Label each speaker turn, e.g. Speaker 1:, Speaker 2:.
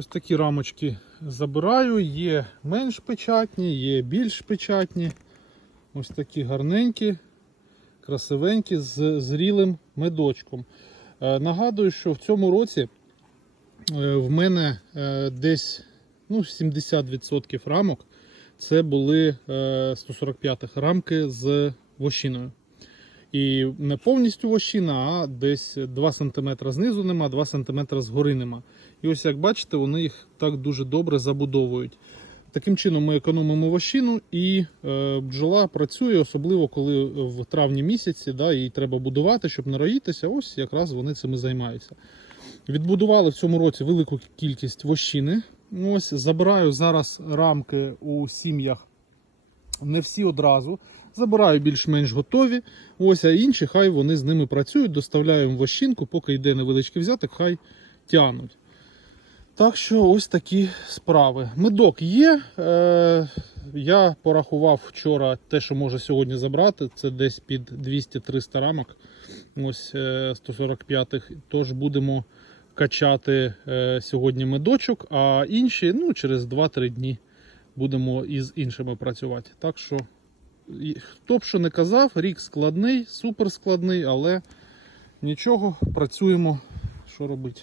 Speaker 1: Ось такі рамочки забираю. Є менш печатні, є більш печатні. Ось такі гарненькі, красивенькі з зрілим медочком. Е, Нагадую, що в цьому році е, в мене е, десь ну, 70% рамок це були 145-х рамки з вощиною. І не повністю вощина, а десь 2 см знизу нема, 2 см згори нема. І ось як бачите, вони їх так дуже добре забудовують. Таким чином ми економимо вощину і е, бджола працює, особливо коли в травні місяці да, їй треба будувати, щоб нароїтися. Ось якраз вони цим і займаються. Відбудували в цьому році велику кількість вощини. Ось забираю зараз рамки у сім'ях. Не всі одразу. Забираю більш-менш готові. Ось, а інші, хай вони з ними працюють, доставляю їм вощинку, поки йде невеличкий взяток, хай тягнуть. Так що ось такі справи. Медок є. Е, я порахував вчора те, що може сьогодні забрати. Це десь під 200-300 рамок. Ось е, 145-х. Тож будемо качати е, сьогодні медочок, а інші ну, через 2-3 дні будемо із іншими працювати. Так що, хто б що не казав, рік складний, супер складний, але нічого, працюємо. Що робити?